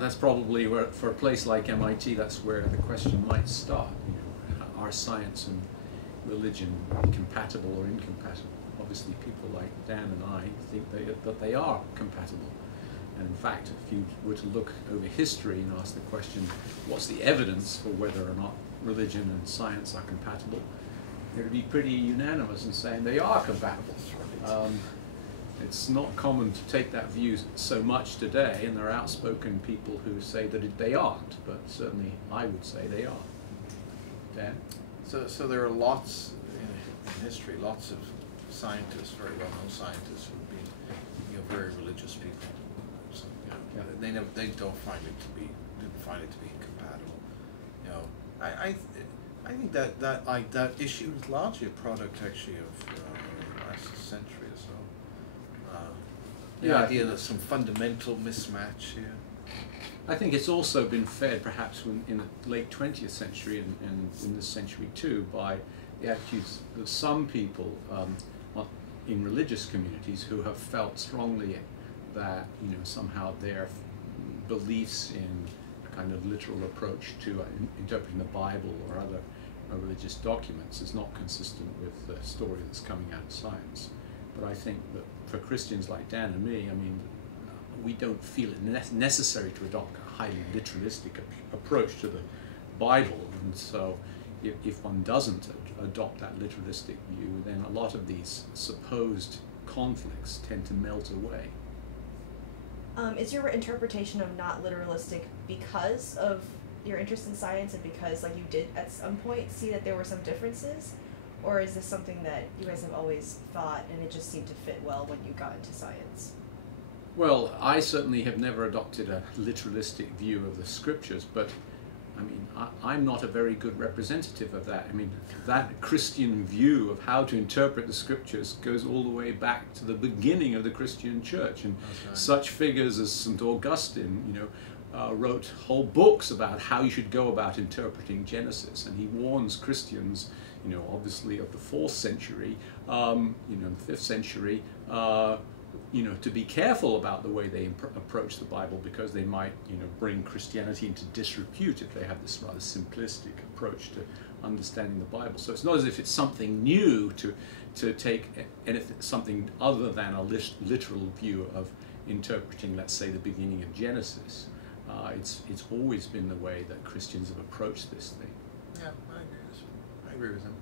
that's probably where, for a place like MIT, that's where the question might start. You know, are science and religion compatible or incompatible? Obviously, people like Dan and I think that they are compatible. And in fact, if you were to look over history and ask the question, what's the evidence for whether or not religion and science are compatible, it would be pretty unanimous in saying they are compatible. It's not common to take that view so much today, and there are outspoken people who say that they aren't, but certainly I would say they are. Dan? So there are lots in history, lots of scientists, very well-known scientists, who've been, very religious people. So, they didn't find it to be incompatible. I think that issue is largely a product actually of the last century or so. The idea that some fundamental mismatch here. I think it's also been fed perhaps in the late 20th century and in this century too by the attitudes of some people in religious communities who have felt strongly that somehow their beliefs in a kind of literal approach to interpreting the Bible or other religious documents is not consistent with the story that's coming out of science. But I think that for Christians like Dan and me, we don't feel it necessary to adopt a highly literalistic approach to the Bible, and so if one doesn't adopt that literalistic view, then a lot of these supposed conflicts tend to melt away. Is your interpretation of not literalistic because of your interest in science and because you did at some point see that there were some differences? Or is this something that you guys have always thought and it just seemed to fit well when you got into science? Well, I certainly have never adopted a literalistic view of the scriptures, but I'm not a very good representative of that. That Christian view of how to interpret the scriptures goes all the way back to the beginning of the Christian church, and such figures as St. Augustine, wrote whole books about how you should go about interpreting Genesis, and he warns Christians, obviously of the 4th century, the 5th century, to be careful about the way they approach the Bible, because they might, bring Christianity into disrepute if they have this rather simplistic approach to understanding the Bible. So it's not as if it's something new to take something other than a literal view of interpreting, let's say, the beginning of Genesis. It's always been the way that Christians have approached this thing. Yeah, I agree with him.